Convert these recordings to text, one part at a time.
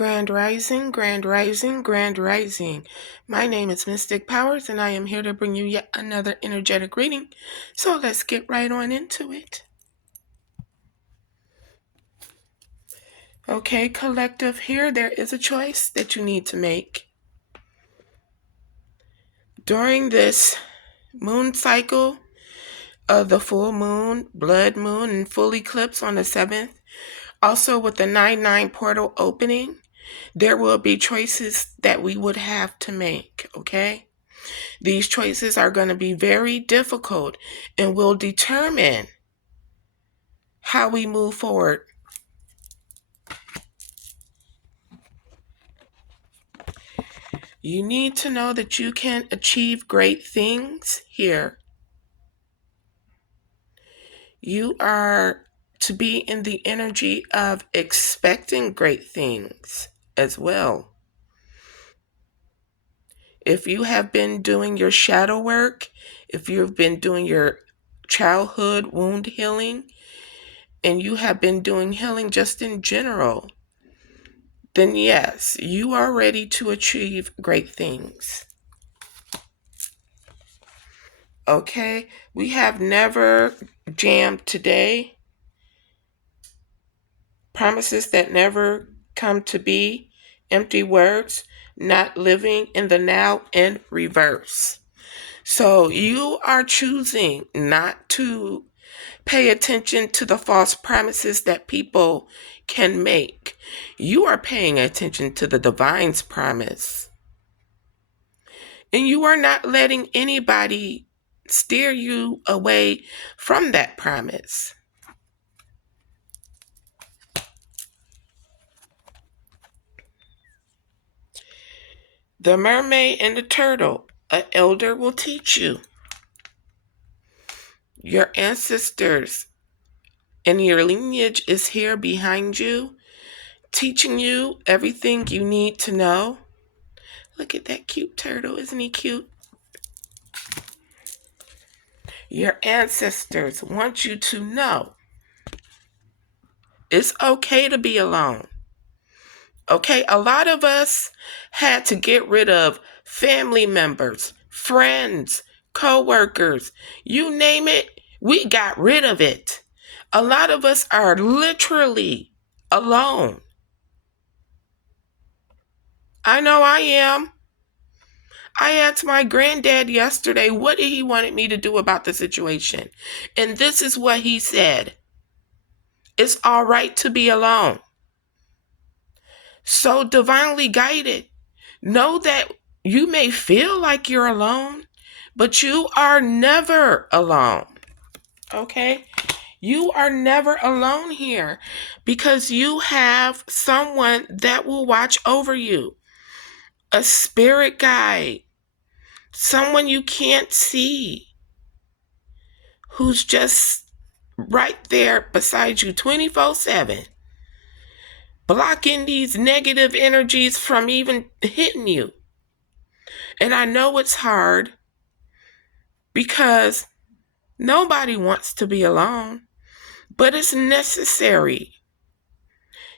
Grand Rising, Grand Rising, Grand Rising. My name is Mystic Powers, and I am here to bring you yet another energetic reading. So let's get right on into it. Okay, collective, here there is a choice that you need to make. During this moon cycle of the full moon, blood moon, and full eclipse on the 7th, also with the 9/9 portal opening, there will be choices that we would have to make, okay? These choices are going to be very difficult and will determine how we move forward. You need to know that you can achieve great things here. You are to be in the energy of expecting great things as well. If you have been doing your shadow work, if you've been doing your childhood wound healing, and you have been doing healing just in general, then yes, you are ready to achieve great things. Okay, we have never jammed today. Promises that never come to be, empty words, not living in the now in reverse. So you are choosing not to pay attention to the false promises that people can make. You are paying attention to the divine's promise. And you are not letting anybody steer you away from that promise. The mermaid and the turtle, an elder will teach you. Your ancestors and your lineage is here behind you, teaching you everything you need to know. Look at that cute turtle, isn't he cute? Your ancestors want you to know it's okay to be alone. Okay, a lot of us had to get rid of family members, friends, co-workers, you name it, we got rid of it. A lot of us are literally alone. I know I am. I asked my granddad yesterday what he wanted me to do about the situation. And this is what he said. It's all right to be alone. So divinely guided. Know that you may feel like you're alone, but you are never alone. Okay? You are never alone here because you have someone that will watch over you. A spirit guide. Someone you can't see. Who's just right there beside you 24/7. Blocking these negative energies from even hitting you. And I know it's hard because nobody wants to be alone, but it's necessary.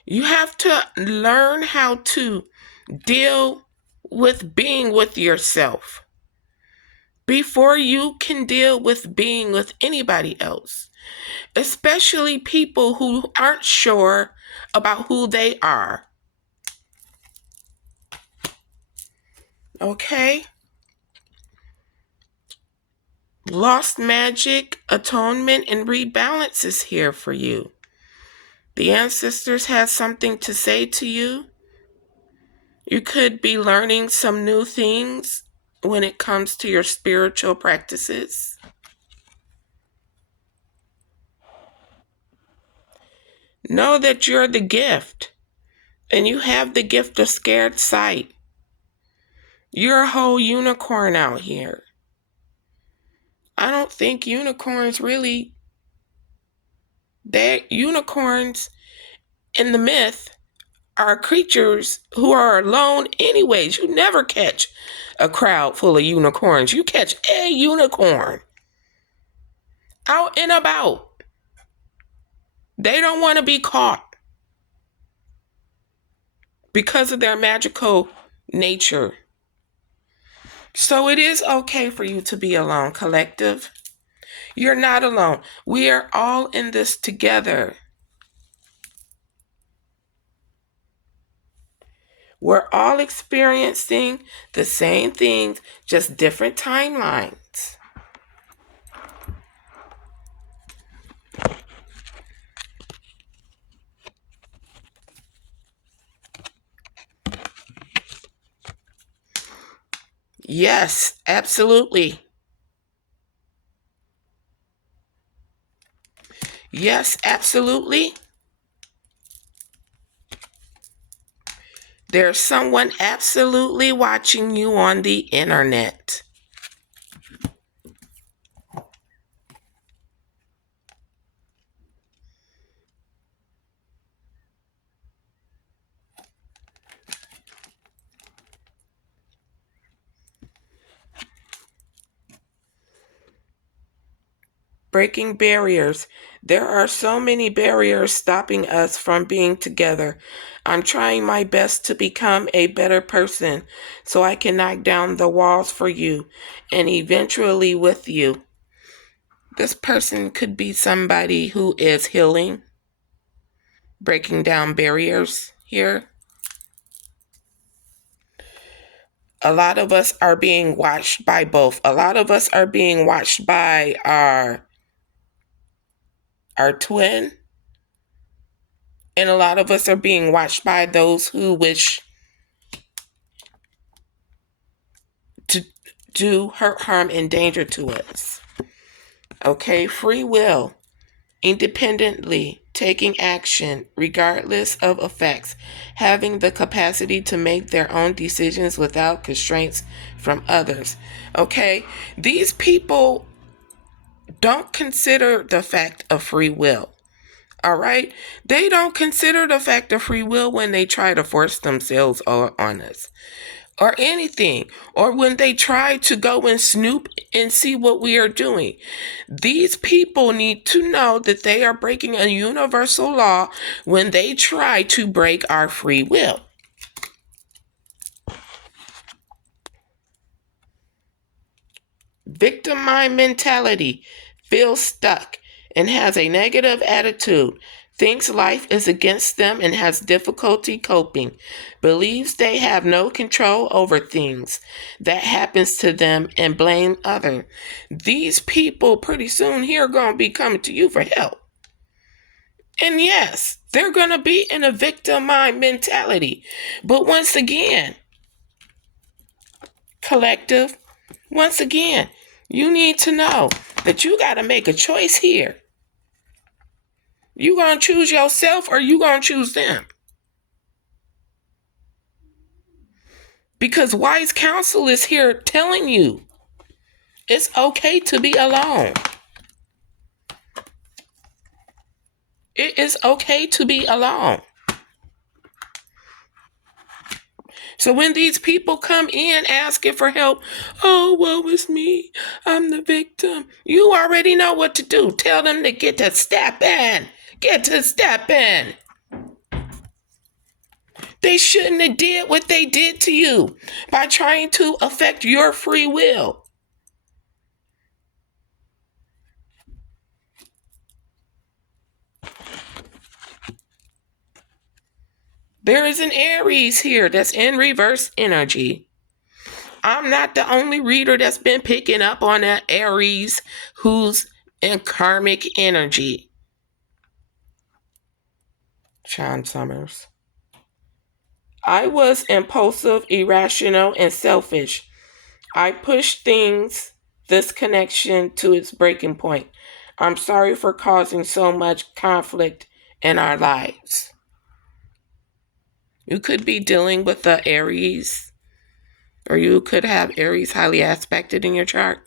You have to learn how to deal with being with yourself before you can deal with being with anybody else, especially people who aren't sure about who they are. Okay? Lost magic, atonement, and rebalance is here for you. The ancestors have something to say to you. You could be learning some new things when it comes to your spiritual practices. Know that you're the gift, and you have the gift of scared sight. You're a whole unicorn out here. I don't think unicorns really... Unicorns in the myth are creatures who are alone anyways. You never catch a crowd full of unicorns. You catch a unicorn out and about. They don't want to be caught. because of their magical nature. So it is okay for you to be alone, collective. You're not alone. We are all in this together. We're all experiencing the same things, just different timelines. Yes, absolutely. Yes, absolutely. There's someone absolutely watching you on the internet. Breaking barriers. There are so many barriers stopping us from being together. I'm trying my best to become a better person so I can knock down the walls for you and eventually with you. This person could be somebody who is healing, breaking down barriers here. A lot of us are being watched by both. A lot of us are being watched by our twin, and a lot of us are being watched by those who wish to do hurt, harm, and danger to us. Okay, free will, independently taking action regardless of effects, having the capacity to make their own decisions without constraints from others. Okay, these people don't consider the fact of free will. All right, they don't consider the fact of free will when they try to force themselves on us or anything, or when they try to go and snoop and see what we are doing. These people need to know that they are breaking a universal law when they try to break our free will. Victim mind mentality, feels stuck and has a negative attitude, thinks life is against them and has difficulty coping, believes they have no control over things that happens to them and blame others. These people pretty soon here are going to be coming to you for help. And yes, they're going to be in a victim mind mentality. But once again, collective, once again, you need to know that you got to make a choice here. You going to choose yourself or you going to choose them? Because wise counsel is here telling you it's okay to be alone. It is okay to be alone. So when these people come in asking for help, oh, woe is me, I'm the victim. You already know what to do. Tell them to get to step in. Get to step in. They shouldn't have did what they did to you by trying to affect your free will. There is an Aries here that's in reverse energy. I'm not the only reader that's been picking up on that Aries who's in karmic energy. Sean Summers. I was impulsive, irrational, and selfish. I pushed this connection to its breaking point. I'm sorry for causing so much conflict in our lives. You could be dealing with the Aries, or you could have Aries highly aspected in your chart.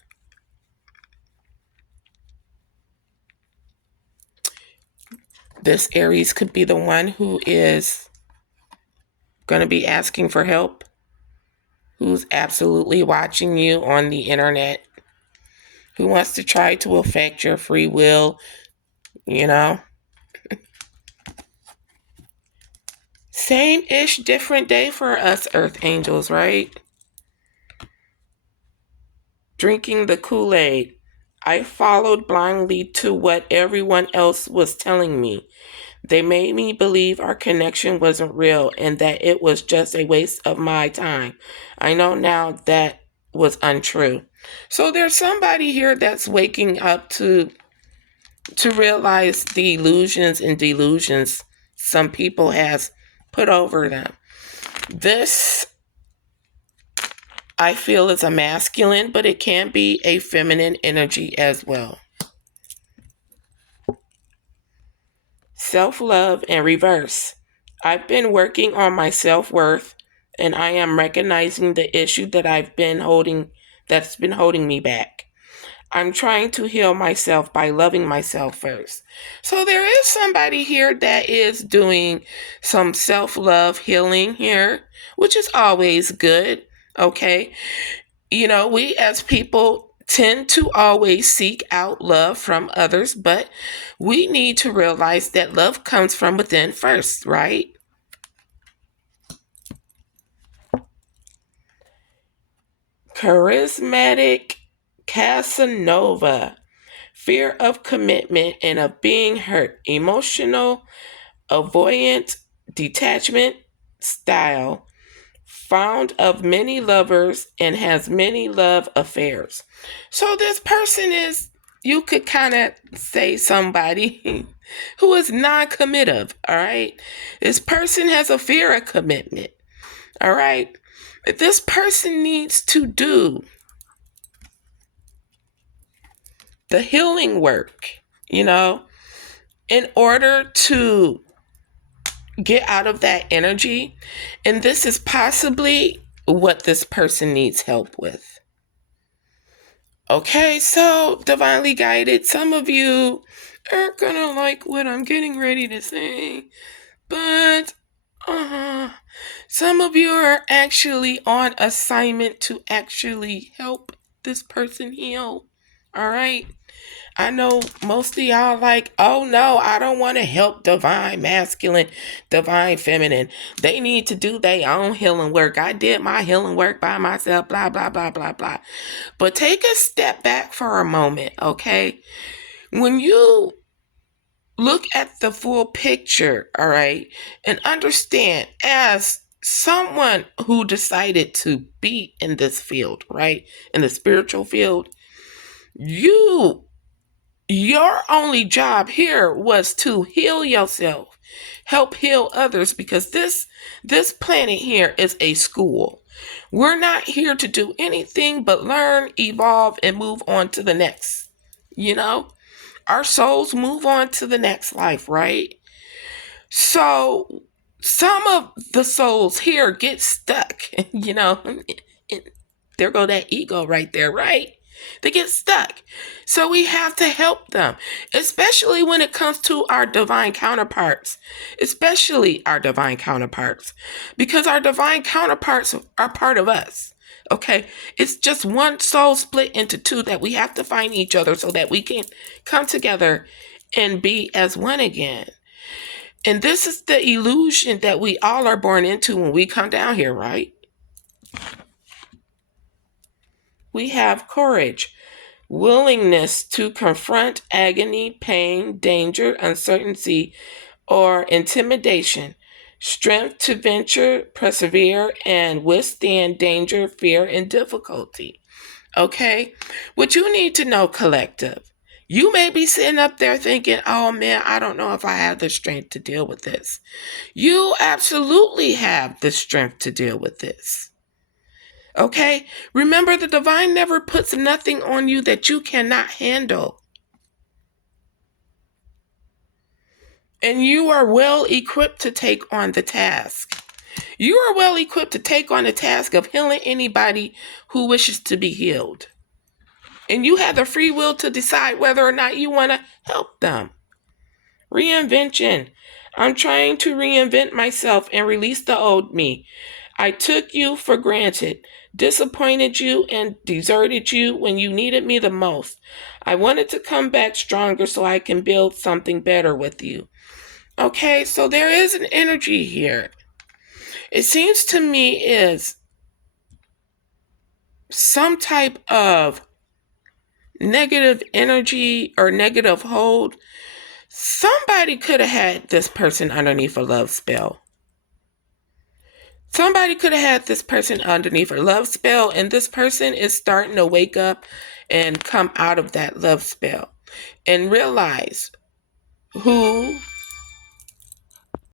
This Aries could be the one who is going to be asking for help, who's absolutely watching you on the internet, who wants to try to affect your free will, you know. Same-ish, different day for us Earth Angels, right? Drinking the Kool-Aid. I followed blindly to what everyone else was telling me. They made me believe our connection wasn't real and that it was just a waste of my time. I know now that was untrue. So there's somebody here that's waking up to realize the illusions and delusions some people has put over them. This, I feel, is a masculine, but it can be a feminine energy as well. Self-love and reverse. I've been working on my self-worth, and I am recognizing the issue that's been holding me back. I'm trying to heal myself by loving myself first. So there is somebody here that is doing some self-love healing here, which is always good. Okay. You know, we as people tend to always seek out love from others, but we need to realize that love comes from within first, right? Charismatic Casanova. Fear of commitment and of being hurt. Emotional, avoidant, detachment style. Found of many lovers and has many love affairs. So this person is, you could kind of say, somebody who is non-committive, all right? This person has a fear of commitment, all right? This person needs to do the healing work, in order to get out of that energy. And this is possibly what this person needs help with. Okay, so divinely guided, some of you aren't gonna like what I'm getting ready to say, but some of you are actually on assignment to actually help this person heal. All right. I know most of y'all like, oh no, I don't want to help divine masculine, divine feminine. They need to do their own healing work. I did my healing work by myself, blah, blah, blah, blah, blah. But take a step back for a moment, okay? When you look at the full picture, all right, and understand, as someone who decided to be in this field, right, in the spiritual field, your only job here was to heal yourself, help heal others, because this planet here is a school. We're not here to do anything but learn, evolve, and move on to the next. Our souls move on to the next life, right? So some of the souls here get stuck, there go that ego right there, right? They get stuck. So we have to help them, especially when it comes to our divine counterparts, because our divine counterparts are part of us. Okay, it's just one soul split into two that we have to find each other so that we can come together and be as one again. And this is the illusion that we all are born into when we come down here, right? We have courage, willingness to confront agony, pain, danger, uncertainty, or intimidation, strength to venture, persevere, and withstand danger, fear, and difficulty. Okay? What you need to know, collective, you may be sitting up there thinking, oh man, I don't know if I have the strength to deal with this. You absolutely have the strength to deal with this. Okay? Remember, the divine never puts nothing on you that you cannot handle. And you are well equipped to take on the task. You are well equipped to take on the task of healing anybody who wishes to be healed. And you have the free will to decide whether or not you want to help them. Reinvention. I'm trying to reinvent myself and release the old me. I took you for granted, disappointed you, and deserted you when you needed me the most. I wanted to come back stronger so I can build something better with you. Okay, so there is an energy here. it seems to me is some type of negative energy or negative hold. Somebody could have had this person underneath a love spell. Somebody could have had this person underneath a love spell, and this person is starting to wake up and come out of that love spell and realize who